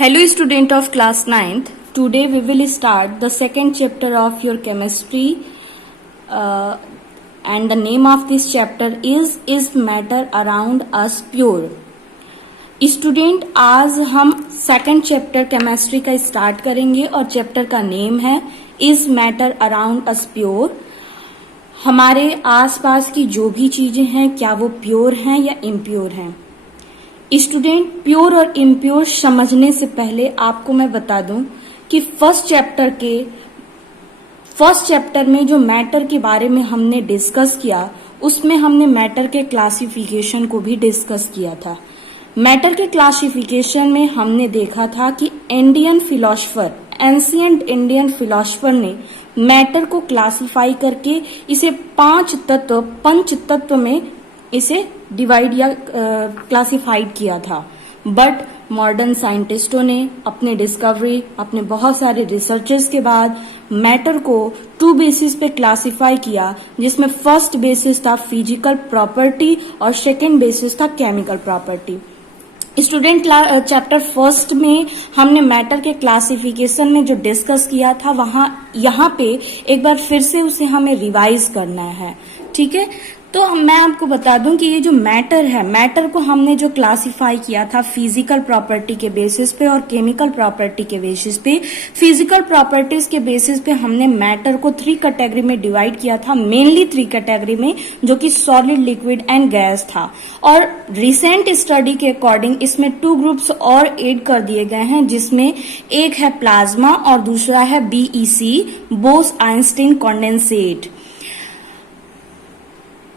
Hello student of class 9th. Today we will start the second chapter of your chemistry and the name of this chapter is matter around us pure. Student आज हम second chapter chemistry का start करेंगे और chapter का name है is matter around us pure. हमारे आसपास की जो भी चीजें हैं क्या वो प्योर हैं या इम्प्योर हैं। स्टूडेंट प्योर और इम्प्योर समझने से पहले आपको मैं बता दूं कि फर्स्ट चैप्टर में जो मैटर के बारे में हमने डिस्कस किया उसमें हमने मैटर के क्लासिफिकेशन को भी डिस्कस किया था। मैटर के क्लासिफिकेशन में हमने देखा था कि एंशिएंट इंडियन फिलोसफर ने मैटर को क्लासिफाई करके इसे पंच तत्व में इसे डिवाइड या क्लासिफाइड किया था। बट मॉडर्न साइंटिस्टों ने अपने डिस्कवरी अपने बहुत सारे रिसर्चेस के बाद मैटर को 2 बेसिस पे क्लासिफाई किया, जिसमें फर्स्ट बेसिस था फिजिकल प्रॉपर्टी और सेकेंड बेसिस था chemical property. Student chapter first में हमने मैटर के क्लासिफिकेशन में जो डिस्कस किया था यहाँ पे एक बार फिर से उसे हमें रिवाइज करना है, ठीक है। तो मैं आपको बता दूं कि ये जो मैटर है, मैटर को हमने जो क्लासिफाई किया था फिजिकल प्रॉपर्टी के बेसिस पे और केमिकल प्रॉपर्टी के बेसिस पे। फिजिकल प्रॉपर्टीज के बेसिस पे हमने मैटर को 3 कैटेगरी में डिवाइड किया था, मेनली 3 कैटेगरी में, जो कि सॉलिड, लिक्विड एंड गैस था। और रिसेंट स्टडी के अकॉर्डिंग इसमें 2 ग्रुप्स और ऐड कर दिए गए हैं, जिसमें एक है प्लाज्मा और दूसरा है BEC, बोस-आइंस्टीन कंडेंसेट।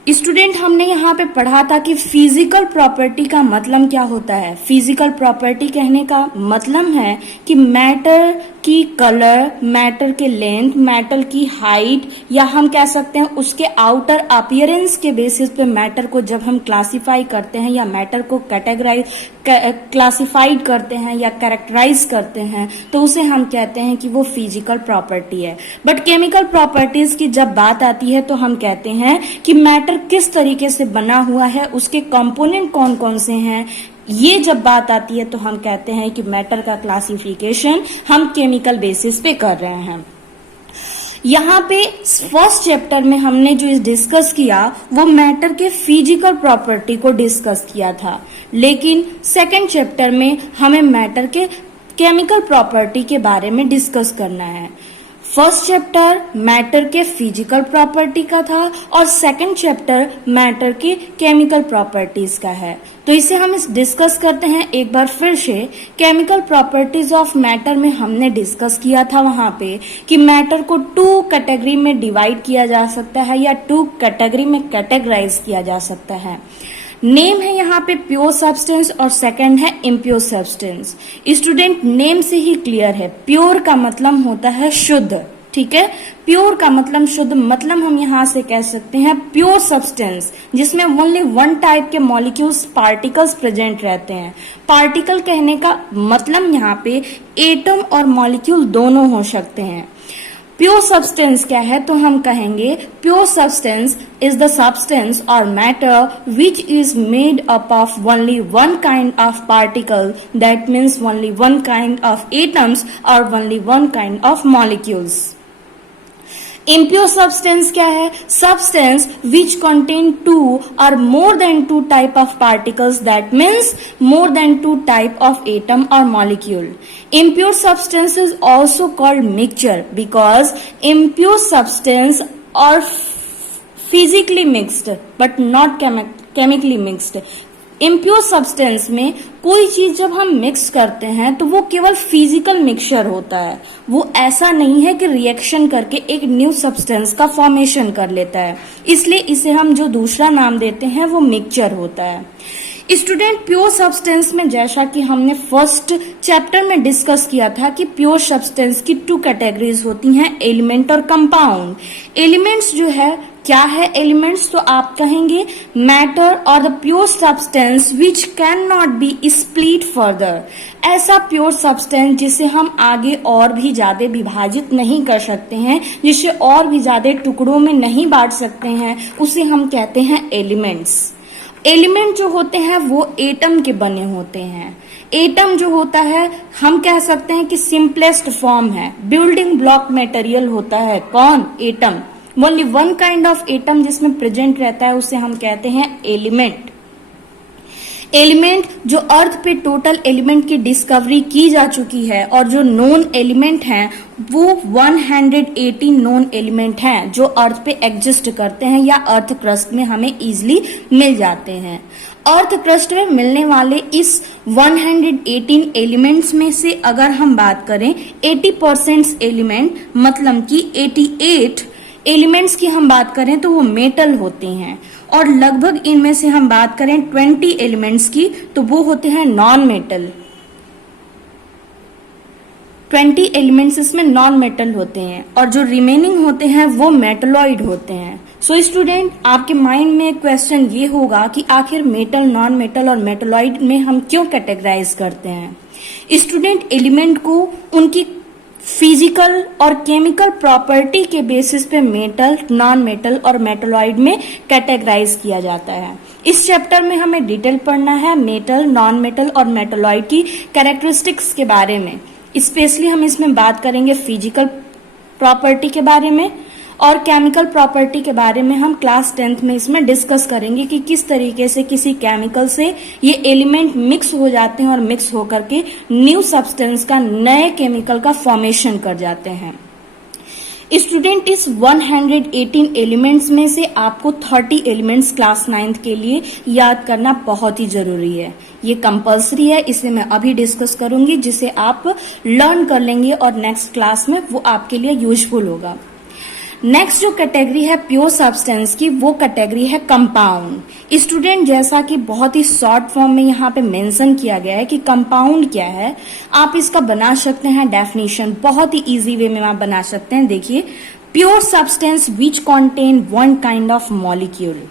स्टूडेंट हमने यहाँ पे पढ़ा था कि फिजिकल प्रॉपर्टी का मतलब क्या होता है। फिजिकल प्रॉपर्टी कहने का मतलब है कि मैटर की कलर, मैटर के लेंथ, मैटर की हाइट, या हम कह सकते हैं उसके आउटर अपीयरेंस के बेसिस पे मैटर को जब हम क्लासिफाई करते हैं या मैटर को क्लासिफाइड करते हैं या कैरेक्टराइज करते हैं तो उसे हम कहते हैं कि वो फिजिकल प्रॉपर्टी है। बट केमिकल प्रॉपर्टीज की जब बात आती है तो हम कहते हैं कि मैटर किस तरीके से बना हुआ है, उसके कंपोनेंट कौन कौन से हैं। ये जब बात आती है तो हम कहते हैं कि मैटर का क्लासिफिकेशन हम केमिकल बेसिस पे कर रहे हैं। यहाँ पे फर्स्ट चैप्टर में हमने जो डिस्कस किया वो मैटर के फिजिकल प्रॉपर्टी को डिस्कस किया था, लेकिन सेकंड चैप्टर में हमें मैटर के केमिकल प्रॉपर्टी के बारे में डिस्कस करना है। फर्स्ट चैप्टर मैटर के फिजिकल प्रॉपर्टी का था और सेकंड चैप्टर मैटर के केमिकल प्रॉपर्टीज का है। तो इसे हम डिस्कस करते हैं एक बार फिर से। केमिकल प्रॉपर्टीज ऑफ मैटर में हमने डिस्कस किया था वहां पे कि मैटर को 2 कैटेगरी में डिवाइड किया जा सकता है या 2 कैटेगरी में कैटेगराइज किया जा सकता है। नेम है यहाँ पे प्योर सब्सटेंस और सेकंड है इम्प्योर सब्सटेंस। स्टूडेंट नेम से ही क्लियर है, प्योर का मतलब होता है शुद्ध, ठीक है। प्योर का मतलब शुद्ध, मतलब हम यहाँ से कह सकते हैं प्योर सब्सटेंस जिसमें ओनली 1 टाइप के मॉलिक्यूल्स पार्टिकल्स प्रेजेंट रहते हैं। पार्टिकल कहने का मतलब यहाँ पे एटम और मॉलिक्यूल दोनों हो सकते हैं। प्योर सब्सटेंस क्या है तो हम कहेंगे pure substance is the substance और matter which is made up of only 1 kind of particle, that means only 1 kind of atoms और only 1 kind of molecules. Impure substance क्या है? Substance which contain 2 or more than 2 type of particles, that means more than 2 type of atom or molecule. Impure substance is also called mixture because impure substance are physically mixed but not chemically mixed. Impure substance में कोई चीज जब हम mix करते हैं तो वो केवल फिजिकल मिक्सचर होता है, वो ऐसा नहीं है कि रिएक्शन करके एक न्यू सब्सटेंस का फॉर्मेशन कर लेता है, इसलिए इसे हम जो दूसरा नाम देते हैं वो मिक्सचर होता है। स्टूडेंट प्योर सब्सटेंस में जैसा कि हमने फर्स्ट चैप्टर में डिस्कस किया था कि प्योर सब्सटेंस की 2 कैटेगरीज होती हैं, एलिमेंट और कंपाउंड। एलिमेंट्स जो है क्या है एलिमेंट्स, तो आप कहेंगे मैटर और the pure substance which can not be split further. ऐसा प्योर सब्सटेंस जिसे हम आगे और भी ज्यादा विभाजित नहीं कर सकते हैं, जिसे और भी ज्यादा टुकड़ों में नहीं बांट सकते हैं, उसे हम कहते हैं एलिमेंट्स। एलिमेंट जो होते हैं वो एटम के बने होते हैं। एटम जो होता है हम कह सकते हैं कि सिंपलेस्ट फॉर्म है, बिल्डिंग ब्लॉक मटेरियल होता है। कौन? Atom. Only one kind of atom जिसमें प्रेजेंट रहता है उसे हम कहते हैं एलिमेंट। एलिमेंट जो अर्थ पे टोटल एलिमेंट की डिस्कवरी की जा चुकी है और जो नोन एलिमेंट हैं वो 118 नोन एलिमेंट हैं जो अर्थ पे एग्जिस्ट करते हैं या अर्थ क्रस्ट में हमें इजीली मिल जाते हैं। अर्थ क्रस्ट में मिलने वाले इस 118 एलिमेंट्स में से अगर हम बात करें 80% एलिमेंट मतलब कि 88 एलिमेंट्स की हम बात करें तो वो मेटल होते हैं और लगभग इनमें से हम बात करें 20 एलिमेंट्स की तो वो होते हैं नॉन मेटल। 20 एलिमेंट्स इसमें नॉन मेटल होते हैं और जो रिमेनिंग होते हैं वो मेटलॉइड होते हैं। सो स्टूडेंट, आपके माइंड में क्वेश्चन ये होगा कि आखिर मेटल, नॉन मेटल और मेटलॉइड में हम क्यों कैटेगराइज करते हैं। स्टूडेंट, एलिमेंट को उनकी फिजिकल और केमिकल प्रॉपर्टी के बेसिस पे मेटल, नॉन मेटल और मेटलॉइड में कैटेगराइज किया जाता है। इस चैप्टर में हमें डिटेल पढ़ना है मेटल, नॉन मेटल और मेटलॉइड की कैरेक्टरिस्टिक्स के बारे में। स्पेशली हम इसमें बात करेंगे फिजिकल प्रॉपर्टी के बारे में और केमिकल प्रॉपर्टी के बारे में हम क्लास 10th में इसमें डिस्कस करेंगे कि किस तरीके से किसी केमिकल से ये एलिमेंट मिक्स हो जाते हैं और मिक्स होकर के न्यू सब्सटेंस का, नए केमिकल का फॉर्मेशन कर जाते हैं। स्टूडेंट, इस 118 एलिमेंट्स में से आपको 30 एलिमेंट्स क्लास 9th के लिए याद करना बहुत ही जरूरी है। ये कंपल्सरी है, इसे मैं अभी डिस्कस करूंगी जिसे आप लर्न कर लेंगे और नेक्स्ट क्लास में वो आपके लिए यूजफुल होगा। नेक्स्ट जो कैटेगरी है प्योर सब्सटेंस की, वो कैटेगरी है कंपाउंड। स्टूडेंट, जैसा कि बहुत ही शॉर्ट फॉर्म में यहाँ पे मेंशन किया गया है कि कंपाउंड क्या है, आप इसका बना सकते हैं डेफिनेशन, बहुत ही इजी वे में आप बना सकते हैं। देखिए, pure substance which contain one kind of molecule.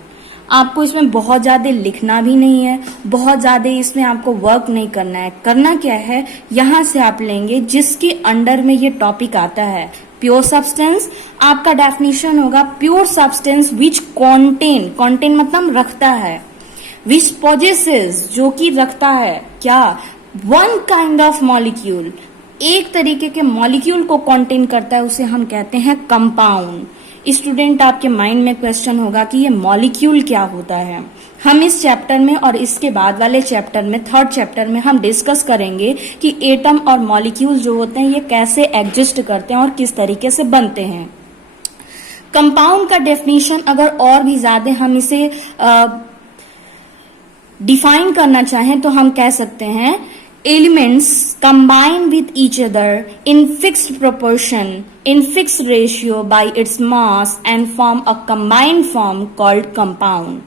आपको इसमें बहुत ज्यादा लिखना भी नहीं है, बहुत ज्यादा इसमें आपको वर्क नहीं करना है। करना क्या है, यहाँ से आप लेंगे जिसके अंडर में ये टॉपिक आता है प्योर सब्सटेंस। आपका डेफिनेशन होगा प्योर सब्सटेंस विच कॉन्टेन मतलब रखता है, विच पोजेसेस जो कि रखता है क्या, वन काइंड ऑफ मॉलिक्यूल, एक तरीके के मॉलिक्यूल को कॉन्टेन करता है, उसे हम कहते हैं कंपाउंड। स्टूडेंट, आपके माइंड में क्वेश्चन होगा कि ये मॉलिक्यूल क्या होता है। हम इस चैप्टर में और इसके बाद वाले चैप्टर में, 3rd चैप्टर में हम डिस्कस करेंगे कि एटम और मॉलिक्यूल जो होते हैं ये कैसे एग्जिस्ट करते हैं और किस तरीके से बनते हैं। कंपाउंड का डेफिनेशन अगर और भी ज्यादा हम इसे डिफाइन करना चाहें तो हम कह सकते हैं elements combine with each other in fixed proportion, in fixed ratio by its mass and form a combined form called compound.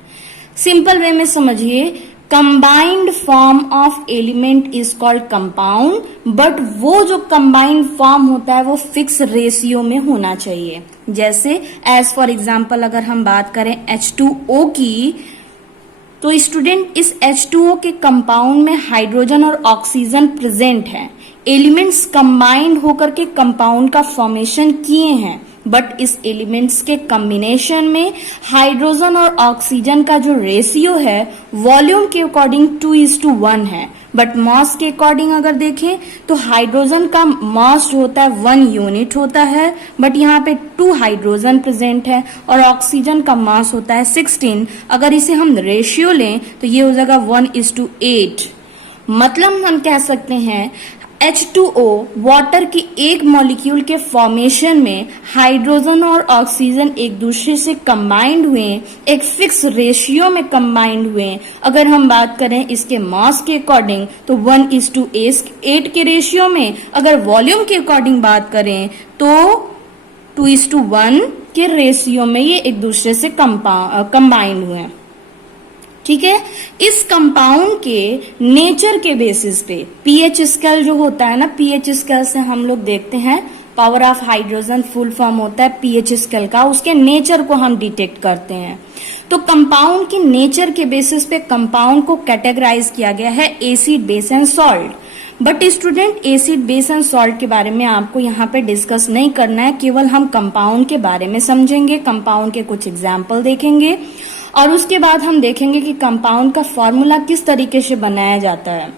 Simple way में समझिए, combined form of element is called compound, but वो जो combined form होता है वो fix ratio में होना चाहिए। जैसे एज फॉर एग्जाम्पल अगर हम बात करें H2O की, तो स्टूडेंट इस H2O के कंपाउंड में हाइड्रोजन और ऑक्सीजन प्रेजेंट है। एलिमेंट्स कंबाइंड होकर के कंपाउंड का फॉर्मेशन किए हैं, बट इस एलिमेंट्स के कॉम्बिनेशन में हाइड्रोजन और ऑक्सीजन का जो रेशियो है वॉल्यूम के अकॉर्डिंग 2:1 है, बट मास के अकॉर्डिंग अगर देखें तो हाइड्रोजन का मास जो होता है 1 यूनिट होता है, बट यहाँ पे 2 हाइड्रोजन प्रेजेंट है और ऑक्सीजन का मास होता है 16। अगर इसे हम रेशियो लें तो ये हो जाएगा 1:8। मतलब हम कह सकते हैं H2O वाटर के एक मॉलिक्यूल के फॉर्मेशन में हाइड्रोजन और ऑक्सीजन एक दूसरे से कंबाइंड हुए, एक फिक्स रेशियो में कंबाइंड हुए। अगर हम बात करें इसके मास के अकॉर्डिंग तो 1:8 के रेशियो में, अगर वॉल्यूम के अकॉर्डिंग बात करें तो 2:1 के रेशियो में ये एक दूसरे से कंबाइंड हुए। ठीक है, इस कंपाउंड के नेचर के बेसिस पे पीएच स्केल जो होता है ना, पीएच स्केल से हम लोग देखते हैं power of hydrogen full form होता है पीएच स्केल का, उसके नेचर को हम डिटेक्ट करते हैं। तो कंपाउंड के नेचर के बेसिस पे कंपाउंड को कैटेगराइज किया गया है acid, base and salt. But student, acid, base and salt के बारे में आपको यहाँ पे डिस्कस नहीं करना है, केवल हम कंपाउंड के बारे में समझेंगे, कंपाउंड के कुछ एग्जाम्पल देखेंगे और उसके बाद हम देखेंगे कि कंपाउंड का फॉर्मूला किस तरीके से बनाया जाता है।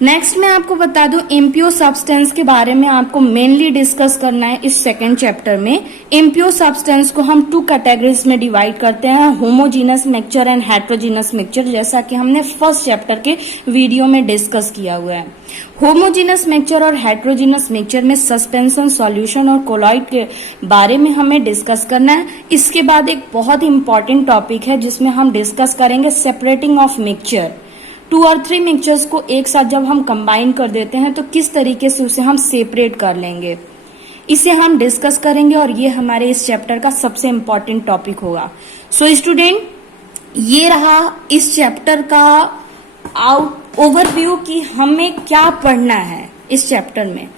नेक्स्ट मैं आपको बता दूं इम्प्योर सब्सटेंस के बारे में आपको मेनली डिस्कस करना है इस सेकेंड चैप्टर में। इम्प्योर सब्सटेंस को हम 2 कैटेगरीज में डिवाइड करते हैं, homogeneous mixture and heterogeneous mixture, जैसा कि हमने फर्स्ट चैप्टर के वीडियो में डिस्कस किया हुआ है। होमोजीनस मिक्सचर और हेट्रोजीनस मिक्सचर में सस्पेंशन, सॉल्यूशन और कोलॉइड के बारे में हमें डिस्कस करना है। इसके बाद एक बहुत ही इंपॉर्टेंट टॉपिक है जिसमें हम डिस्कस करेंगे सेपरेटिंग ऑफ मिक्सचर। 2 और 3 मिक्सचर्स को एक साथ जब हम कंबाइन कर देते हैं तो किस तरीके से उसे हम सेपरेट कर लेंगे, इसे हम डिस्कस करेंगे और ये हमारे इस चैप्टर का सबसे इंपॉर्टेंट टॉपिक होगा। सो स्टूडेंट, ये रहा इस चैप्टर का ओवरव्यू कि हमें क्या पढ़ना है इस चैप्टर में।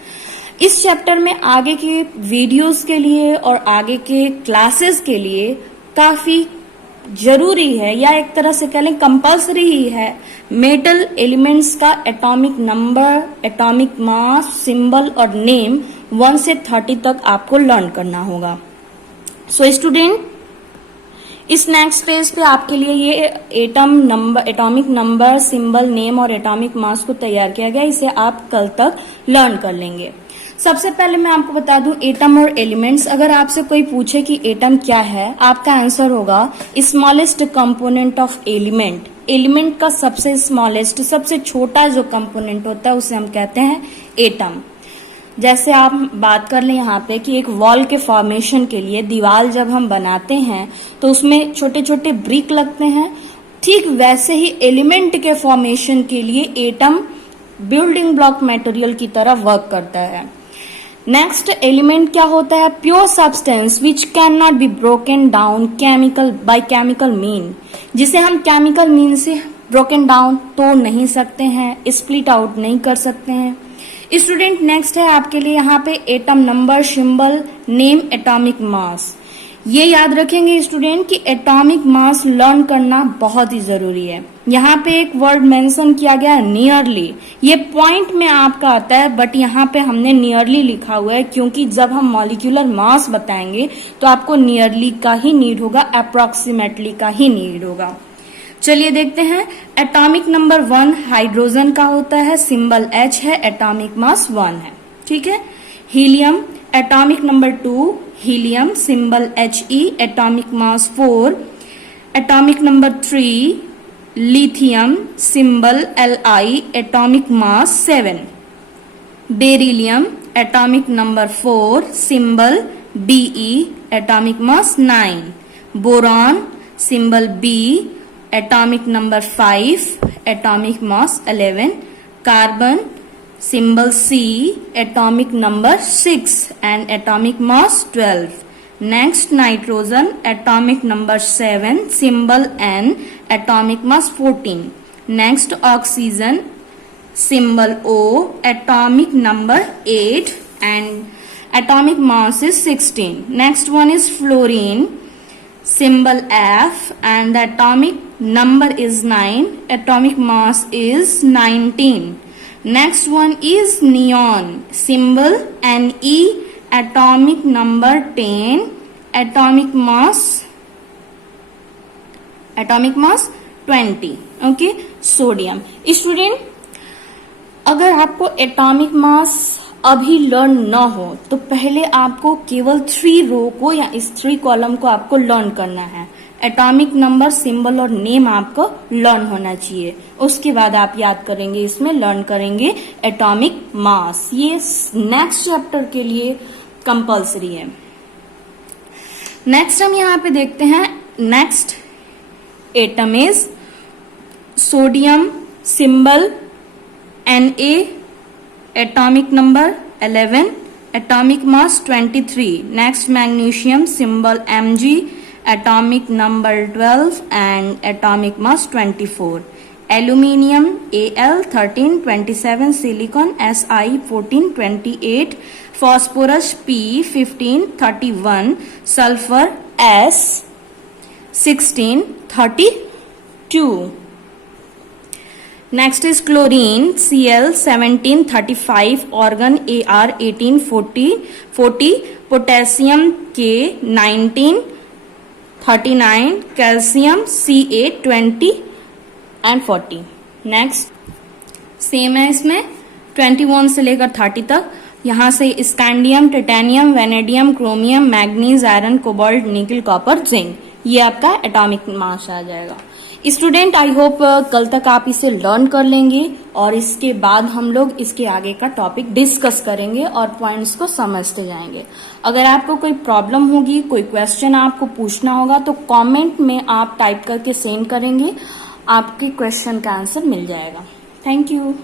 इस चैप्टर में आगे के वीडियोस के लिए और आगे के क्लासेस के लिए काफी जरूरी है, या एक तरह से कह लें कंपल्सरी ही है, मेटल एलिमेंट्स का atomic number, atomic mass, symbol और नेम 1 से 30 तक आपको लर्न करना होगा। सो स्टूडेंट, इस नेक्स्ट पेज पे आपके लिए ये एटॉमिक नंबर, सिंबल, नेम और एटॉमिक मास को तैयार किया गया, इसे आप कल तक लर्न कर लेंगे। सबसे पहले मैं आपको बता दूं एटम और एलिमेंट्स। अगर आपसे कोई पूछे कि एटम क्या है, आपका आंसर होगा smallest component of element. Element का सबसे स्मॉलेस्ट, सबसे छोटा जो कंपोनेंट होता है उसे हम कहते हैं एटम। जैसे आप बात कर लें यहाँ पे कि एक वॉल के फॉर्मेशन के लिए दीवार जब हम बनाते हैं तो उसमें छोटे छोटे ब्रिक लगते हैं, ठीक वैसे ही एलिमेंट के फॉर्मेशन के लिए एटम बिल्डिंग ब्लॉक मटेरियल की तरह वर्क करता है। नेक्स्ट एलिमेंट क्या होता है? Pure substance which can not be broken down by chemical mean, जिसे हम केमिकल मीन से ब्रोकन डाउन तोड़ नहीं सकते हैं, स्प्लिट आउट नहीं कर सकते हैं। स्टूडेंट, नेक्स्ट है आपके लिए यहाँ पे atom number, symbol, name, atomic mass. ये याद रखेंगे स्टूडेंट कि एटॉमिक मास लर्न करना बहुत ही जरूरी है। यहाँ पे एक वर्ड मेंशन किया गया है नियरली, ये पॉइंट में आपका आता है बट यहाँ पे हमने नियरली लिखा हुआ है क्योंकि जब हम मॉलिक्यूलर मास बताएंगे तो आपको नियरली का ही नीड होगा, अप्रोक्सीमेटली का ही नीड होगा। चलिए देखते हैं। एटॉमिक नंबर 1 हाइड्रोजन का होता है, सिंबल H है, एटॉमिक मास 1 है, ठीक है। Helium, atomic number 2 helium, symbol He, atomic mass 4। Atomic number 3 lithium, symbol Li, atomic mass 7। Beryllium, atomic number 4, symbol Be, atomic mass 9। Boron, symbol B, atomic number 5, atomic mass 11। Carbon, symbol C, atomic number 6 and atomic mass 12. Next, nitrogen, atomic number 7, symbol N, atomic mass 14. Next, oxygen, symbol O, atomic number 8 and atomic mass is 16. Next one is fluorine, symbol F and the atomic number is 9, atomic mass is 19. Next one is neon, symbol Ne, atomic number 10, atomic mass 20. Okay, sodium. Student, अगर आपको atomic mass अभी learn न हो तो पहले आपको केवल 3 रो को या इस 3 कॉलम को आपको लर्न करना है। एटॉमिक नंबर, सिंबल और नेम आपको लर्न होना चाहिए। उसके बाद आप याद करेंगे, इसमें लर्न करेंगे एटॉमिक मास। ये नेक्स्ट चैप्टर के लिए कंपल्सरी है। नेक्स्ट हम यहाँ पे देखते हैं, next atom is sodium, symbol Na, atomic number 11, atomic mass 23. Next magnesium, symbol Mg, atomic number 12 and atomic mass 24. Aluminium Al 13, 27. Silicon Si 14, 28. Phosphorus P 15, 31. Sulfur S 16, 32. Next is chlorine, Cl 17, 35. Argon Ar 18, 40. Potassium K 19, 39. Calcium Ca 20 and 40. Next same है इसमें 21 से लेकर 30 तक। यहाँ से scandium, titanium, vanadium, chromium, manganese, iron, cobalt, निकल, copper, zinc, ये आपका एटॉमिक मास आ जाएगा। स्टूडेंट आई होप कल तक आप इसे लर्न कर लेंगे और इसके बाद हम लोग इसके आगे का टॉपिक डिस्कस करेंगे और पॉइंट्स को समझते जाएंगे। अगर आपको कोई प्रॉब्लम होगी, कोई क्वेश्चन आपको पूछना होगा तो कमेंट में आप टाइप करके सेंड करेंगे, आपके क्वेश्चन का आंसर मिल जाएगा। Thank you.